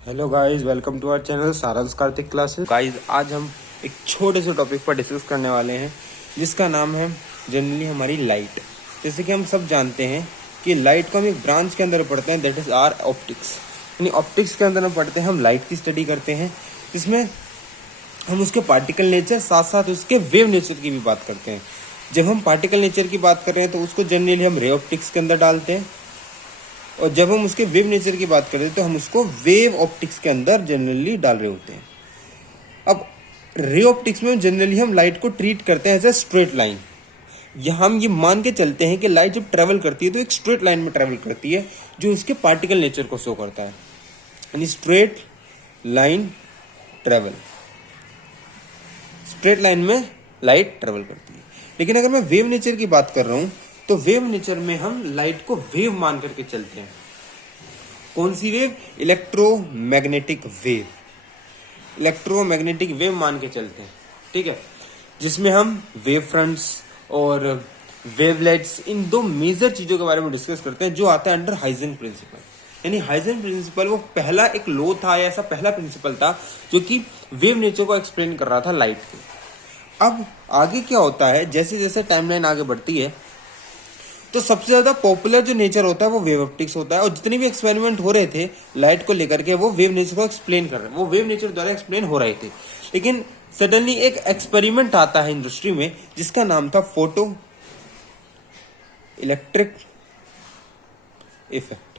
Hello guys, welcome to our channel Saransh Kartik classes. Guys, आज हम एक छोटे से टॉपिक पर डिस्कस करने वाले हैं जिसका नाम है जनरली हमारी लाइट। जैसे कि हम सब जानते हैं कि लाइट को हम एक ब्रांच के अंदर पढ़ते हैं, दैट इज आर ऑप्टिक्स। यानी ऑप्टिक्स के अंदर हम पढ़ते हैं, हम लाइट की स्टडी करते हैं, जिसमें हम उसके पार्टिकल नेचर साथ साथ उसके वेव नेचर की भी बात करते हैं। जब हम पार्टिकल नेचर की बात कर रहे हैं तो उसको जनरली हम रे ऑप्टिक्स के अंदर डालते हैं, और जब हम उसके वेव नेचर की बात करते हैं तो हम उसको वेव ऑप्टिक्स के अंदर जनरली डाल रहे होते हैं। अब रे ऑप्टिक्स में जनरली हम लाइट को ट्रीट करते हैं एज ए स्ट्रेट लाइन। यहाँ हम ये मान के चलते हैं कि लाइट जब ट्रेवल करती है तो एक स्ट्रेट लाइन में ट्रेवल करती है, जो उसके पार्टिकल नेचर को शो करता है। यानी straight line travel, straight line में लाइट ट्रेवल करती है। लेकिन अगर मैं वेव नेचर की बात कर रहा हूं तो वेव नेचर में हम लाइट को वेव मान करके चलते हैं। कौन सी wave? Electromagnetic wave. Electromagnetic wave मान के चलते हैं, ठीक है, जिसमें हम वेव फ्रंट्स और वेवलेट्स, इन दो मेजर चीजों के बारे में डिस्कस करते हैं, जो आता है अंडर हाइजेन प्रिंसिपल। यानी हाइजेन प्रिंसिपल वो पहला एक लॉ था या ऐसा पहला प्रिंसिपल था जो कि वेव नेचर को एक्सप्लेन कर रहा था लाइट को। अब आगे क्या होता है, जैसे जैसे टाइमलाइन आगे बढ़ती है तो सबसे ज्यादा पॉपुलर जो नेचर होता है वो वेव ऑप्टिक्स होता है, और जितने भी एक्सपेरिमेंट हो रहे थे लाइट को लेकर के वो वेव नेचर को एक्सप्लेन कर रहे हैं, वो वेव नेचर द्वारा एक्सप्लेन हो रहे थे। लेकिन सडनली एक एक्सपेरिमेंट आता है इंडस्ट्री में जिसका नाम था photo electric effect.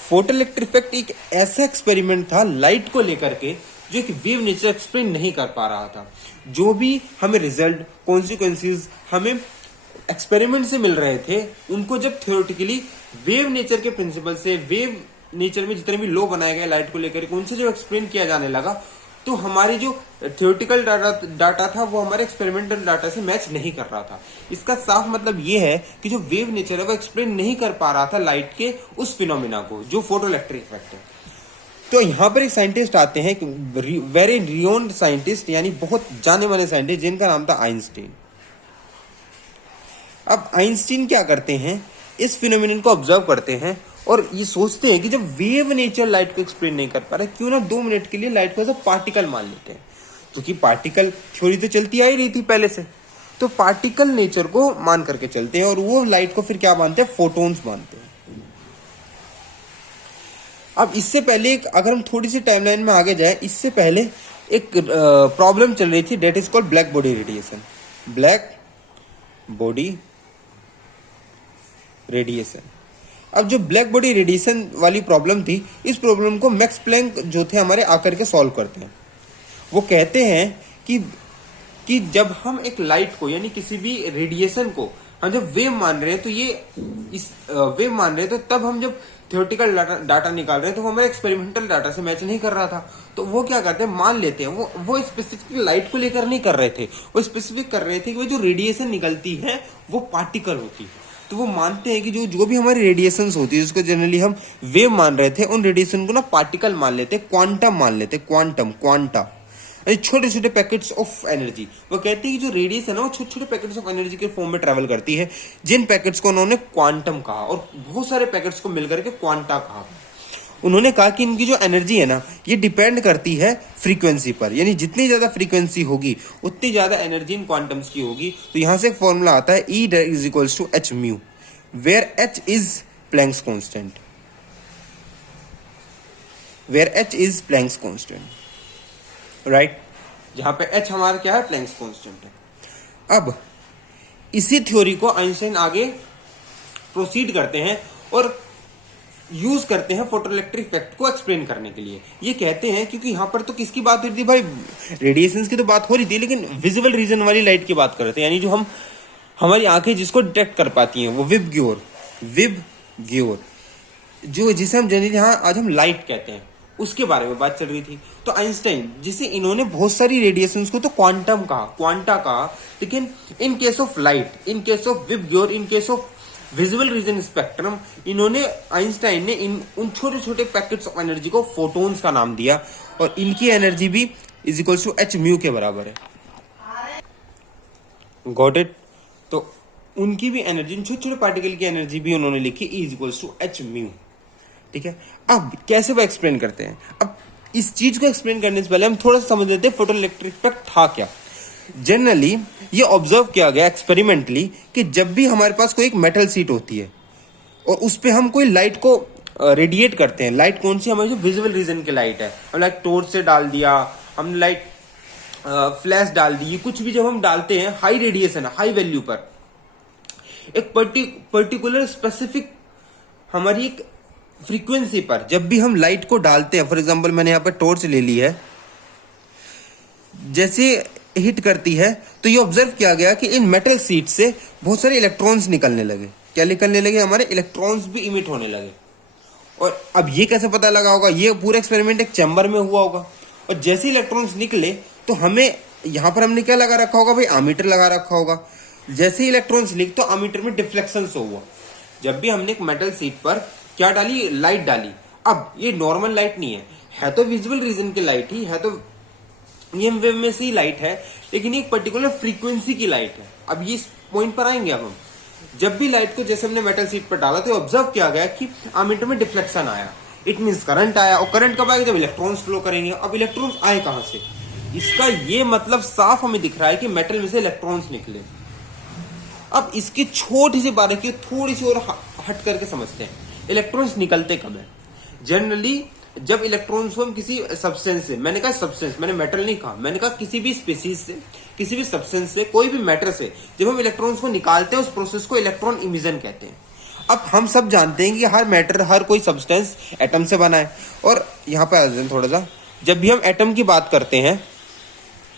Photo electric effect एक ऐसा एक्सपेरिमेंट था लाइट को लेकर के जो एक वेव नेचर एक्सप्लेन नहीं कर पा रहा था। जो भी हमें रिजल्ट, कॉन्सिक्वेंसेस हमें एक्सपेरिमेंट से मिल रहे थे, उनको जब थ्योरेटिकली वेव नेचर के प्रिंसिपल से, वेव नेचर में जितने भी लॉ बनाए गए लाइट को लेकर के, उनसे जब एक्सप्लेन किया जाने लगा तो हमारी जो थ्योरेटिकल डाटा था वो हमारे एक्सपेरिमेंटल डाटा से मैच नहीं कर रहा था। इसका साफ मतलब ये है कि जो वेव नेचर है वो एक्सप्लेन नहीं कर पा रहा था लाइट के उस फिनोमिना को जो फोटो इलेक्ट्रिक इफेक्ट है। तो यहां पर एक साइंटिस्ट आते हैं, वेरी रिनोन्ड साइंटिस्ट, यानी बहुत जाने माने साइंटिस्ट, जिनका नाम था आइंस्टीन। अब आइंस्टीन क्या करते हैं, इस फिनोमिनन को ऑब्जर्व करते हैं और ये सोचते हैं कि जब वेव नेचर लाइट को एक्सप्लेन नहीं कर पा रहा, क्यों ना 2 मिनट के लिए लाइट को एज अ पार्टिकल मान लेते हैं। क्योंकि पार्टिकल थ्योरी तो चलती आ ही रही थी पहले से, तो पार्टिकल नेचर को मान करके चलते हैं, और वो लाइट को फिर क्या मानते हैं? फोटोन्स मानते हैं। अब इससे पहले अगर हम थोड़ी सी टाइमलाइन में आगे जाए, इससे पहले एक प्रॉब्लम चल रही थी, that is called black body radiation. Black body radiation. अब जो ब्लैक बॉडी रेडिएशन वाली प्रॉब्लम थी, इस प्रॉब्लम को मैक्स प्लैंक जो थे हमारे आकर के सॉल्व करते हैं। वो कहते हैं कि जब हम एक लाइट को, यानी किसी भी रेडिएशन को हम जब वेव मान रहे हैं, तो ये इस वेव मान रहे हैं, तो तब हम जब थ्योरेटिकल डाटा निकाल रहे हैं तो वो हमारे एक्सपेरिमेंटल डाटा से मैच नहीं कर रहा था। तो वो क्या करते हैं, मान लेते हैं, वो स्पेसिफिक लाइट को लेकर नहीं कर रहे थे, वो स्पेसिफिक कर रहे थे कि वो जो रेडिएशन निकलती है वो पार्टिकल होती है। तो वो मानते हैं कि जो भी हमारी रेडिएशंस होती है, जिसको जनरली हम वेव मान रहे थे, उन रेडिएशन को ना पार्टिकल मान लेते, क्वांटम मान लेते, क्वांटा, छोटे छोटे पैकेट्स ऑफ एनर्जी। वो कहते हैं कि जो रेडिएशन है वो छोटे छोटे पैकेट्स ऑफ एनर्जी के फॉर्म में ट्रेवल करती है, जिन पैकेट्स को उन्होंने क्वांटम कहा, और बहुत सारे पैकेट्स को मिलकर के क्वांटा कहा। उन्होंने कहा कि इनकी जो एनर्जी है ना, ये डिपेंड करती है फ्रीक्वेंसी पर, यानी जितनी ज्यादा फ्रीक्वेंसी होगी उतनी ज्यादा एनर्जी इन क्वांटम्स की होगी। तो यहां से एक फॉर्मूला आता है, E is equals to H mu, where H is Planck's constant, where H is Planck's constant, right, जहां पे एच हमारा क्या है? प्लैंक्स कांस्टेंट है। अब इसी थ्योरी को आइंस्टाइन आगे प्रोसीड करते हैं और यूज करते हैं फोटोइलेक्ट्रिक इफेक्ट को एक्सप्लेन करने के लिए। ये कहते हैं, क्योंकि यहां पर तो किसकी बात हो रही थी भाई? रेडिएशंस की तो बात हो रही थी, लेकिन विजिबल रीजन वाली लाइट की बात कर रहे थे, यानी जो हमारी आंखें जिसको डिटेक्ट कर पाती हैं, वो विबग्योर, जो जिसे हम जनरली यहां आज हम लाइट कहते हैं, उसके बारे में बात चल रही थी। तो आइंस्टाइन, जिसे इन्होंने बहुत सारी रेडिएशंस को तो क्वांटम कहा, क्वांटा कहा, लेकिन in case of light, in case of VIBGYOR, in case of visible region spectrum, इन्होंने, आइंस्टाइन ने उन छोटे छोटे पैकेट्स ऑफ एनर्जी को फोटोन्स का नाम दिया, और इनकी एनर्जी भी is equals to H mu के बराबर है। Got it? तो उनकी भी एनर्जी, छोटे छोटे पार्टिकल की एनर्जी भी उन्होंने लिखी, is equals to H mu. ठीक है। अब कैसे वो एक्सप्लेन करते हैं? अब इस चीज को एक्सप्लेन करने से पहले हम थोड़ा सा समझ लेते हैं फोटो इलेक्ट्रिक इफेक्ट था क्या। जनरली ये ऑब्जर्व किया गया एक्सपेरिमेंटली कि जब भी हमारे पास कोई एक मेटल सीट होती है और उस पर हम कोई लाइट को रेडिएट करते हैं, लाइट कौन सी, हमारी जो विजुअल रीजन की लाइट है, हम लाइट टॉर्च से डाल दिया, हमने लाइट फ्लैश डाल दी, कुछ भी जब हम डालते हैं हाई रेडिएशन हाई वैल्यू पर, एक पर्टिकुलर स्पेसिफिक हमारी एक फ्रीक्वेंसी पर जब भी हम लाइट को डालते हैं, फॉर एग्जांपल मैंने यहाँ पर टॉर्च ले ली है, जैसे हिट करती है तो ये ऑब्जर्व किया गया कि इन मेटल सीट से बहुत सारे इलेक्ट्रॉन्स निकलने लगे। क्या निकलने लगे? हमारे इलेक्ट्रॉन्स भी इमिट होने लगे। और अब ये कैसे पता लगा होगा? ये पूरा एक्सपेरिमेंट एक चैम्बर में हुआ होगा और जैसे इलेक्ट्रॉन्स निकले तो हमें यहाँ पर हमने क्या लगा रखा होगा भाई? आमीटर लगा रखा होगा। जैसे इलेक्ट्रॉन्स निकले तो आमीटर में डिफ्लेक्शन हुआ। जब भी हमने एक मेटल सीट पर क्या डाली? लाइट डाली। अब ये नॉर्मल लाइट नहीं है तो विजुअल रीजन की लाइट ही है, तो ईएम वेव में से ही लाइट है, लेकिन एक पर्टिकुलर फ्रीक्वेंसी की लाइट है। अब ये इस पॉइंट पर आएंगे अब हम। जब भी लाइट को जैसे हमने मेटल सीट पर डाला तो ऑब्जर्व किया गया कि आमीटर में डिफ्लेक्शन आया, इट मींस करंट आया। और करंट कब आएगा? जब इलेक्ट्रॉन्स फ्लो करेंगे। अब इलेक्ट्रॉन्स आए कहां से? इसका ये मतलब साफ हमें दिख रहा है कि मेटल में से इलेक्ट्रॉन्स निकले। अब इसकी छोटी सी बारीकी थोड़ी सी और हट करके समझते हैं। इलेक्ट्रॉन्स निकलते कब है? जनरली जब इलेक्ट्रॉन्स को हम किसी सब्सटेंस से, मैंने कहा सब्सटेंस, मैंने मेटल नहीं कहा, मैंने कहा किसी भी स्पीसीज से, किसी भी सब्सटेंस से, कोई भी मैटर से जब हम इलेक्ट्रॉन्स को निकालते हैं उस प्रोसेस को इलेक्ट्रॉन इमिशन कहते हैं। अब हम सब जानते हैं कि हर मैटर, हर कोई सब्सटेंस एटम से बना है। और यहाँ पे आ जाए थोड़ा सा, जब भी हम एटम की बात करते हैं,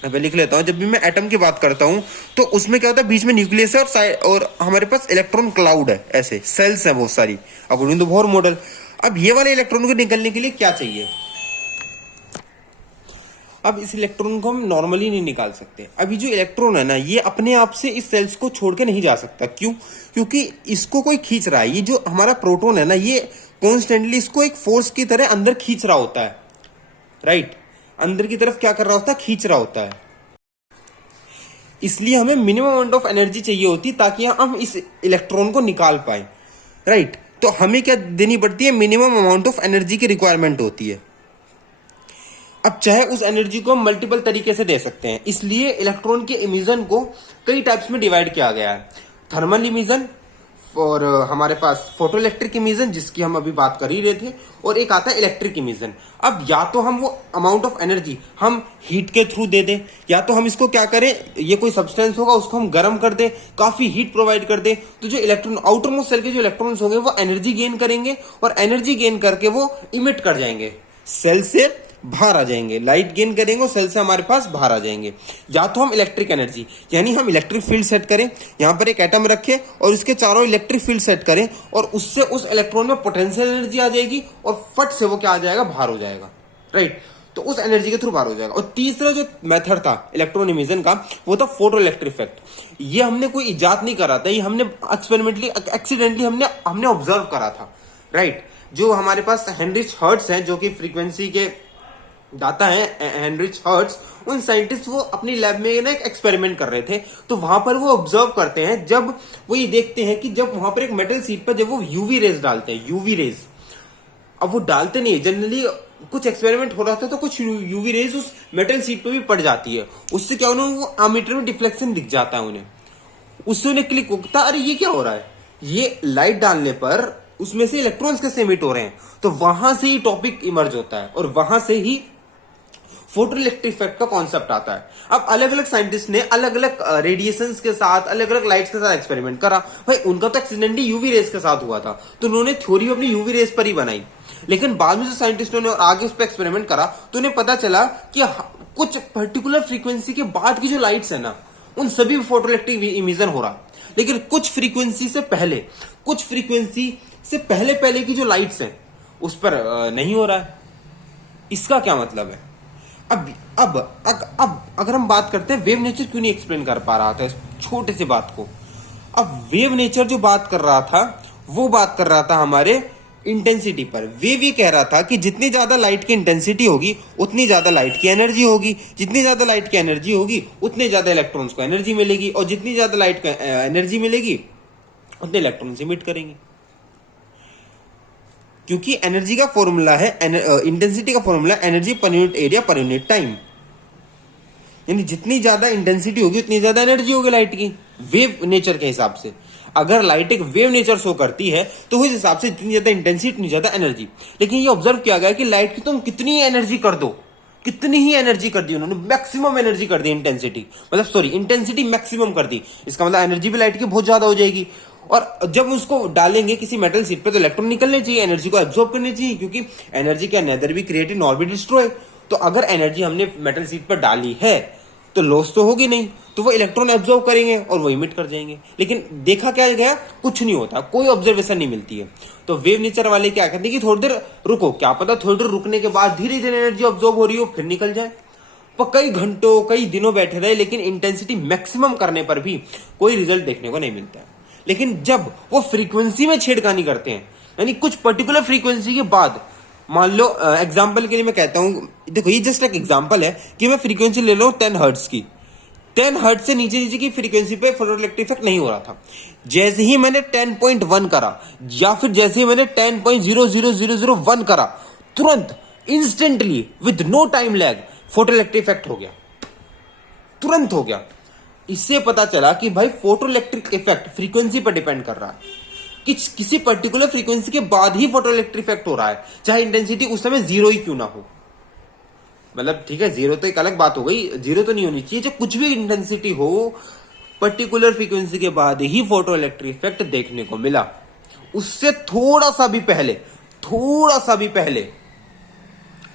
मैं लिख लेता हूं, जब भी मैं एटम की बात करता हूं तो उसमें क्या होता है? बीच में न्यूक्लियस है और हमारे पास इलेक्ट्रॉन क्लाउड है, ऐसे सेल्स है बहुत सारी अकॉर्डिंग टू बोहर मॉडल। अब ये वाले इलेक्ट्रॉन को निकलने के लिए क्या चाहिए? अब इस इलेक्ट्रॉन को हम नॉर्मली नहीं निकाल सकते। अभी जो इलेक्ट्रॉन है ना, ये अपने आप से इस सेल्स को छोड़ के नहीं जा सकता। क्यों? क्योंकि इसको कोई खींच रहा है। ये जो हमारा प्रोटॉन है ना, ये कॉन्स्टेंटली इसको एक फोर्स की तरह अंदर खींच रहा होता है, राइट? अंदर की तरफ क्या कर रहा होता है? खींच रहा होता है। इसलिए हमें मिनिमम अमाउंट ऑफ एनर्जी चाहिए होती ताकि हम इस इलेक्ट्रॉन को निकाल पाए, राइट? तो हमें क्या देनी पड़ती है? मिनिमम अमाउंट ऑफ एनर्जी की रिक्वायरमेंट होती है। अब चाहे उस एनर्जी को हम मल्टीपल तरीके से दे सकते हैं, इसलिए इलेक्ट्रॉन के इमिशन को कई टाइप्स में डिवाइड किया गया है। थर्मल इमिशन और हमारे पास फोटो इलेक्ट्रिक इमिशन, जिसकी हम अभी बात कर ही रहे थे, और एक आता है इलेक्ट्रिक इमिशन। अब या तो हम वो अमाउंट ऑफ एनर्जी हम हीट के थ्रू दे दें, या तो हम इसको क्या करें, ये कोई सब्सटेंस होगा उसको हम गर्म कर दें, काफी हीट प्रोवाइड कर दें, तो जो इलेक्ट्रॉन आउटर मोस्ट सेल के जो इलेक्ट्रॉन्स होंगे वो एनर्जी गेन करेंगे और एनर्जी गेन करके वो इमिट कर जाएंगे, सेल से बाहर आ जाएंगे, लाइट गेन करेंगे और सेल से हमारे पास बाहर आ जाएंगे। या तो हम इलेक्ट्रिक एनर्जी, यानी हम इलेक्ट्रिक फील्ड सेट करें, यहां पर एक एटम रखें और उसके चारों इलेक्ट्रिक फील्ड सेट करें और उससे उस इलेक्ट्रॉन में पोटेंशियल एनर्जी आ जाएगी और फट से वो क्या आ जाएगा? बाहर हो जाएगा, राइट? तो उस एनर्जी के थ्रू बाहर हो जाएगा। और तीसरा जो मेथड था इलेक्ट्रॉन इमिशन का, वो था फोटो इलेक्ट्रिक इफेक्ट। ये हमने कोई इजाद नहीं करा था, ये हमने एक्सपेरिमेंटली एक्सीडेंटली हमने ऑब्जर्व करा था, राइट? जो हमारे पास हेनरिच हर्ट्ज हैं, जो कि फ्रीक्वेंसी के दाता है, हेनरिच हर्ट्ज, उन साइंटिस्ट वो अपनी लैब में ना एक एक्सपेरिमेंट कर रहे थे। तो वहां पर वो ऑब्जर्व करते हैं, जब वो ये देखते हैं कि जब वहां पर एक मेटल सीट पर जब वो यूवी रेज डालते हैं, यूवी रेज, अब वो डालते नहीं, जनरली कुछ एक्सपेरिमेंट हो रहा था तो कुछ यूवी रेज उस मेटल सीट पे भी पड़ जाती है, उससे क्या उन्हें वो आमीटर में डिफ्लेक्शन दिख जाता है उन्हें, उससे उन्हें क्लिक होता है, अरे ये क्या हो रहा है, ये लाइट डालने पर उसमें से इलेक्ट्रॉन्स कैसे इमिट हो रहे हैं। तो वहां से ही टॉपिक इमर्ज होता है और वहां से ही फोटो इलेक्ट्रिक इफेक्ट का कॉन्सेप्ट आता है। अब अलग अलग साइंटिस्ट ने अलग अलग रेडिएशंस के साथ, अलग अलग लाइट्स के साथ एक्सपेरिमेंट करा। भाई उनका तो एक्सीडेंटली यूवी रेस के साथ हुआ था, तो उन्होंने थ्योरी अपनी यूवी रेस पर ही बनाई। लेकिन बाद में जो साइंटिस्टों ने आगे उस पर एक्सपेरिमेंट करा तो उन्हें पता चला कि कुछ पर्टिकुलर फ्रीक्वेंसी के बाद की जो लाइट्स है ना, उन सभी फोटो इलेक्ट्रिक इमिशन हो रहा, लेकिन कुछ फ्रीक्वेंसी से पहले, कुछ फ्रीक्वेंसी से पहले पहले की जो लाइट्स हैं उस पर नहीं हो रहा है। इसका क्या मतलब है? अब अगर हम बात करते हैं वेव नेचर क्यों नहीं एक्सप्लेन कर पा रहा था इस छोटे से बात को। अब वेव नेचर जो बात कर रहा था वो बात कर रहा था हमारे इंटेंसिटी पर। वेव ये कह रहा था कि जितनी ज्यादा लाइट की इंटेंसिटी होगी उतनी ज्यादा लाइट की एनर्जी होगी, जितनी ज्यादा लाइट की एनर्जी होगी उतने ज्यादा इलेक्ट्रॉन्स को एनर्जी मिलेगी, और जितनी ज्यादा लाइट का एनर्जी मिलेगी उतने इलेक्ट्रॉन्स इमिट करेंगे। क्योंकि एनर्जी का फॉर्मूला है, इंटेंसिटी का formula energy per unit area per unit time. यानी जितनी ज्यादा इंटेंसिटी होगी उतनी ज्यादा एनर्जी होगी लाइट की, वेव नेचर के हिसाब से। अगर लाइट एक वेव नेचर शो करती है तो उस हिसाब से जितनी ज्यादा इंटेंसिटी उतनी ज्यादा एनर्जी। लेकिन ये ऑब्जर्व किया गया कि लाइट की तुम कितनी एनर्जी कर दो, कितनी ही एनर्जी कर दी उन्होंने, मैक्सिमम एनर्जी कर दी इंटेंसिटी, मतलब सॉरी इंटेंसिटी मैक्सिमम कर दी। इसका मतलब एनर्जी भी लाइट की बहुत ज्यादा हो जाएगी। और जब उसको डालेंगे किसी मेटल शीट पे तो इलेक्ट्रॉन निकलने चाहिए, एनर्जी को एब्जॉर्ब करनी चाहिए, क्योंकि एनर्जी क्या नेदर भी क्रिएटेड नॉर भी डिस्ट्रॉय। तो अगर एनर्जी हमने मेटल शीट पर डाली है तो लॉस तो होगी नहीं, तो वो इलेक्ट्रॉन एब्जॉर्ब करेंगे और वो इमिट कर जाएंगे। लेकिन देखा क्या गया, कुछ नहीं होता, कोई ऑब्जर्वेशन नहीं मिलती है। तो वेव नेचर वाले क्या कहते हैं कि थोड़ी देर रुको, क्या पता थोड़ी देर रुकने के बाद धीरे धीरे एनर्जी ऑब्जॉर्ब हो रही हो फिर निकल जाए। पर कई घंटों कई दिनों बैठे रहे लेकिन इंटेंसिटी मैक्सिमम करने पर भी कोई रिजल्ट देखने को नहीं मिलता है। लेकिन जब वो फ्रीक्वेंसी में छेड़खानी करते हैं, यानी कुछ पर्टिकुलर फ्रीक्वेंसी के बाद, मान लो एग्जांपल के लिए मैं कहता हूं, देखो ये जस्ट एक एग्जांपल है कि मैं फ्रीक्वेंसी ले लो 10 हर्ट्ज की, 10 हर्ट्ज से नीचे नीचे की फ्रीक्वेंसी पे फोटोइलेक्ट्रिक इफेक्ट नहीं हो रहा था। जैसे ही मैंने 10.1 करा या फिर जैसे ही मैंने 10.00001 करा, तुरंत instantly with no time lag photoelectric effect हो गया, तुरंत हो गया। इससे पता चला कि भाई फोटोइलेक्ट्रिक इफेक्ट फ्रीक्वेंसी पर डिपेंड कर रहा है कि किसी पर्टिकुलर फ्रीक्वेंसी के बाद ही फोटोइलेक्ट्रिक इफेक्ट हो रहा है, चाहे इंटेंसिटी उस समय जीरो ही क्यों ना हो। मतलब ठीक है, जीरो तो एक अलग बात हो गई, जीरो तो नहीं होनी चाहिए, जो कुछ भी इंटेंसिटी हो पर्टिकुलर फ्रीक्वेंसी के बाद ही फोटोइलेक्ट्रिक इफेक्ट देखने को मिला। उससे थोड़ा सा भी पहले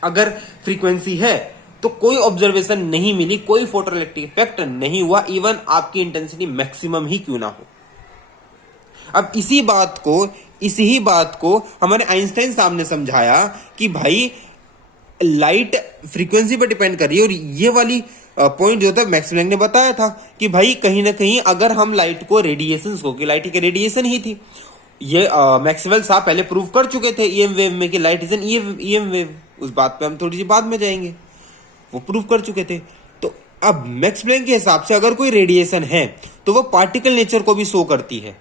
अगर फ्रीक्वेंसी है तो कोई ऑब्जर्वेशन नहीं मिली, कोई फोटोइलेक्ट्रिक इफेक्ट नहीं हुआ, इवन आपकी इंटेंसिटी मैक्सिमम ही क्यों ना हो। अब इसी बात को हमारे आइंस्टाइन साहब ने समझाया कि भाई लाइट फ्रीक्वेंसी पर डिपेंड कर रही है। और ये वाली पॉइंट जो था मैक्स प्लैंक ने बताया था कि भाई कहीं ना कहीं अगर हम लाइट को रेडिएशन को, कि लाइट एक रेडिएशन ही थी, ये मैक्सवेल साहब पहले प्रूव कर चुके थे ईएम वेव में कि light is an EM wave. उस बात पे हम थोड़ी सी बाद में जाएंगे, वो प्रूव कर चुके थे। तो अब मैक्स प्लैंक के हिसाब से अगर कोई रेडिएशन है तो वो पार्टिकल नेचर को भी शो करती है,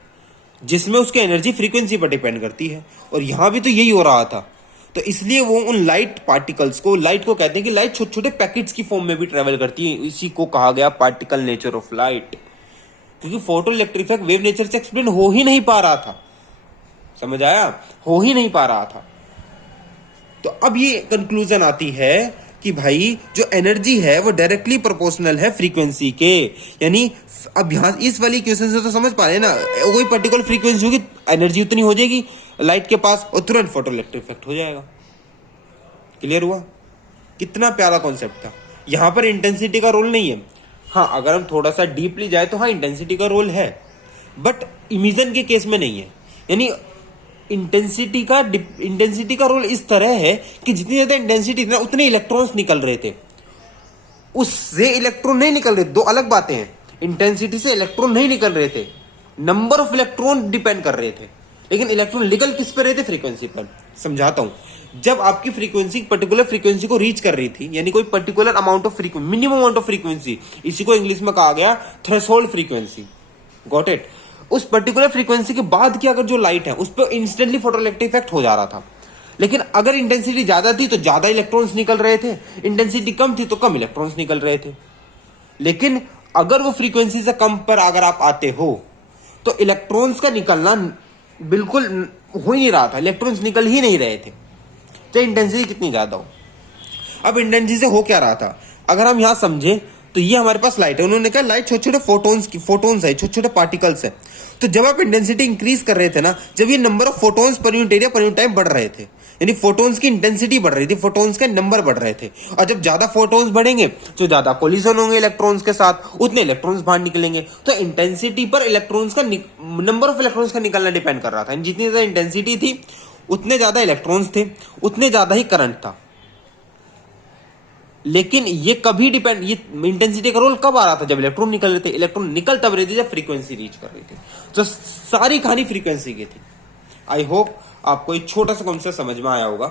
जिसमें उसकी एनर्जी फ्रीक्वेंसी पर डिपेंड करती है। और यहां भी तो यही हो रहा था। तो इसलिए वो उन लाइट पार्टिकल्स को, लाइट को कहते हैं कि लाइट छोटे छोटे पैकेट्स की फॉर्म में भी ट्रेवल करती है, इसी को कहा गया पार्टिकल नेचर ऑफ लाइट। क्योंकि photo electric effect wave nature से एक्सप्लेन हो ही नहीं पा रहा था, समझ आया, हो ही नहीं पा रहा था। तो अब ये कंक्लूजन आती है कि भाई जो एनर्जी है वो डायरेक्टली प्रोपोर्शनल है फ्रीक्वेंसी के। यानी अब यहां इस वाली क्वेश्चन से तो समझ पा रहे हैं ना, कोई पर्टिकुलर फ्रीक्वेंसी होगी, एनर्जी उतनी हो जाएगी लाइट के पास और तुरंत फोटो इलेक्ट्रिक इफेक्ट हो जाएगा। क्लियर हुआ? कितना प्यारा कॉन्सेप्ट था। यहां पर इंटेंसिटी का रोल नहीं है। हाँ, अगर हम थोड़ा सा डीपली जाए तो हाँ इंटेंसिटी का रोल है, बट इमिशन के केस में नहीं है। यानी इंटेंसिटी का रोल इस तरह है कि जितनी ज्यादा इंटेंसिटी थी उतने इलेक्ट्रॉन्स निकल रहे थे, उससे इलेक्ट्रॉन नहीं निकल रहे। दो अलग बातें हैं, इंटेंसिटी से इलेक्ट्रॉन नहीं निकल रहे थे, नंबर ऑफ इलेक्ट्रॉन डिपेंड कर रहे थे, लेकिन इलेक्ट्रॉन निकल किस पर रहे थे? फ्रीक्वेंसी पर। समझाता हूं। जब आपकी फ्रीक्वेंसी पर्टिकुलर फ्रीक्वेंसी को रीच कर रही थी, यानी कोई particular amount of frequency, minimum amount of frequency, इसी को इंग्लिश में कहा गया थ्रेशोल्ड फ्रीक्वेंसी। Got it? उस पर्टिकुलर फ्रीक्वेंसी के बाद की अगर जो लाइट है उस पर इंस्टेंटली फोटोइलेक्ट्रिक इफेक्ट हो जा रहा था। लेकिन अगर इंटेंसिटी ज्यादा थी तो ज्यादा इलेक्ट्रॉन्स निकल रहे थे, इंटेंसिटी कम थी तो कम इलेक्ट्रॉन्स निकल रहे थे। लेकिन अगर वो फ्रीक्वेंसी से कम पर अगर आप आते हो तो इलेक्ट्रॉन्स का निकलना बिल्कुल हो ही नहीं रहा था, इलेक्ट्रॉन्स निकल ही नहीं रहे थे, चाहे इंटेंसिटी कितनी ज्यादा हो। अब इंटेंसिटी से हो क्या रहा था, अगर हम यहां समझे तो ये हमारे पास लाइट है, उन्होंने कहा लाइट छोटे छोटे फोटोन्स है, छोटे छोटे पार्टिकल्स है। तो जब आप इंटेंसिटी इंक्रीज कर रहे थे ना, जब ये number of photons per unit area per unit time बढ़ रहे थे, यानी फोटोन्स की इंटेंसिटी बढ़ रही थी, फोटोन्स के नंबर बढ़ रहे थे। और जब ज्यादा फोटोन्स बढ़ेंगे तो ज्यादा कोलिजन होंगे इलेक्ट्रॉन्स के साथ, उतने इलेक्ट्रॉन्स बाहर निकलेंगे। तो इंटेंसिटी पर इलेक्ट्रॉन्स का नंबर ऑफ इलेक्ट्रॉन्स का निकलना डिपेंड कर रहा था। जितनी ज्यादा इंटेंसिटी थी उतने ज्यादा इलेक्ट्रॉन्स थे, उतने ज्यादा ही करंट था। लेकिन ये कभी डिपेंड, ये इंटेंसिटी का रोल कब आ रहा था? जब इलेक्ट्रॉन निकल रहे थे। इलेक्ट्रॉन निकल तब रहे थे जब फ्रीक्वेंसी रीच कर रही थी। तो सारी कहानी फ्रीक्वेंसी की थी। आई होप आपको एक छोटा सा कॉन्सेप्ट समझ में आया होगा,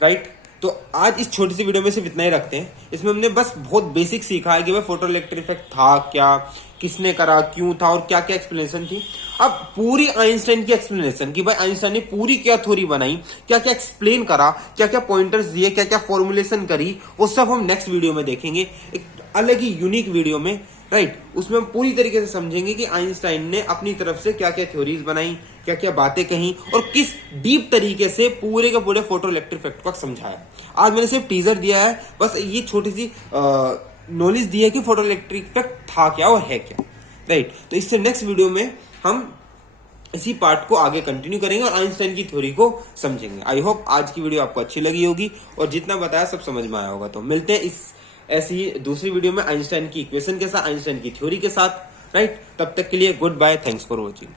राइट? तो आज इस छोटी सी वीडियो में सिर्फ इतना ही रखते हैं। इसमें हमने बस बहुत बेसिक सीखा है कि भाई फोटो इलेक्ट्रिक इफेक्ट था क्या, किसने करा, क्यों था और क्या क्या एक्सप्लेनेशन थी। अब पूरी आइंस्टाइन की एक्सप्लेनेशन कि भाई आइंस्टाइन ने पूरी क्या थ्योरी बनाई, क्या क्या एक्सप्लेन करा, क्या क्या पॉइंटर्स दिए, क्या क्या फॉर्मुलेशन करी, वो सब हम नेक्स्ट वीडियो में देखेंगे, एक अलग ही यूनिक वीडियो में, राइट। उसमें हम पूरी तरीके से समझेंगे कि आइंस्टाइन ने अपनी तरफ से क्या क्या थ्योरीज बनाई, क्या क्या बातें कही और किस डीप तरीके से पूरे के पूरे फोटो इलेक्ट्रिक इफेक्ट को समझाया। आज मैंने सिर्फ टीजर दिया है, बस ये छोटी सी नॉलेज दी है कि फोटो इलेक्ट्रिक इफेक्ट था क्या और है क्या, राइट। तो इससे नेक्स्ट वीडियो में हम इसी पार्ट को आगे कंटिन्यू करेंगे और आइंस्टाइन की थ्योरी को समझेंगे। आई होप आज की वीडियो आपको अच्छी लगी होगी और जितना बताया सब समझ में आया होगा। तो मिलते हैं इस ऐसी ही दूसरी वीडियो में आइंस्टाइन की इक्वेशन के साथ, आइंस्टाइन की थ्योरी के साथ, राइट। तब तक के लिए goodbye, thanks for watching.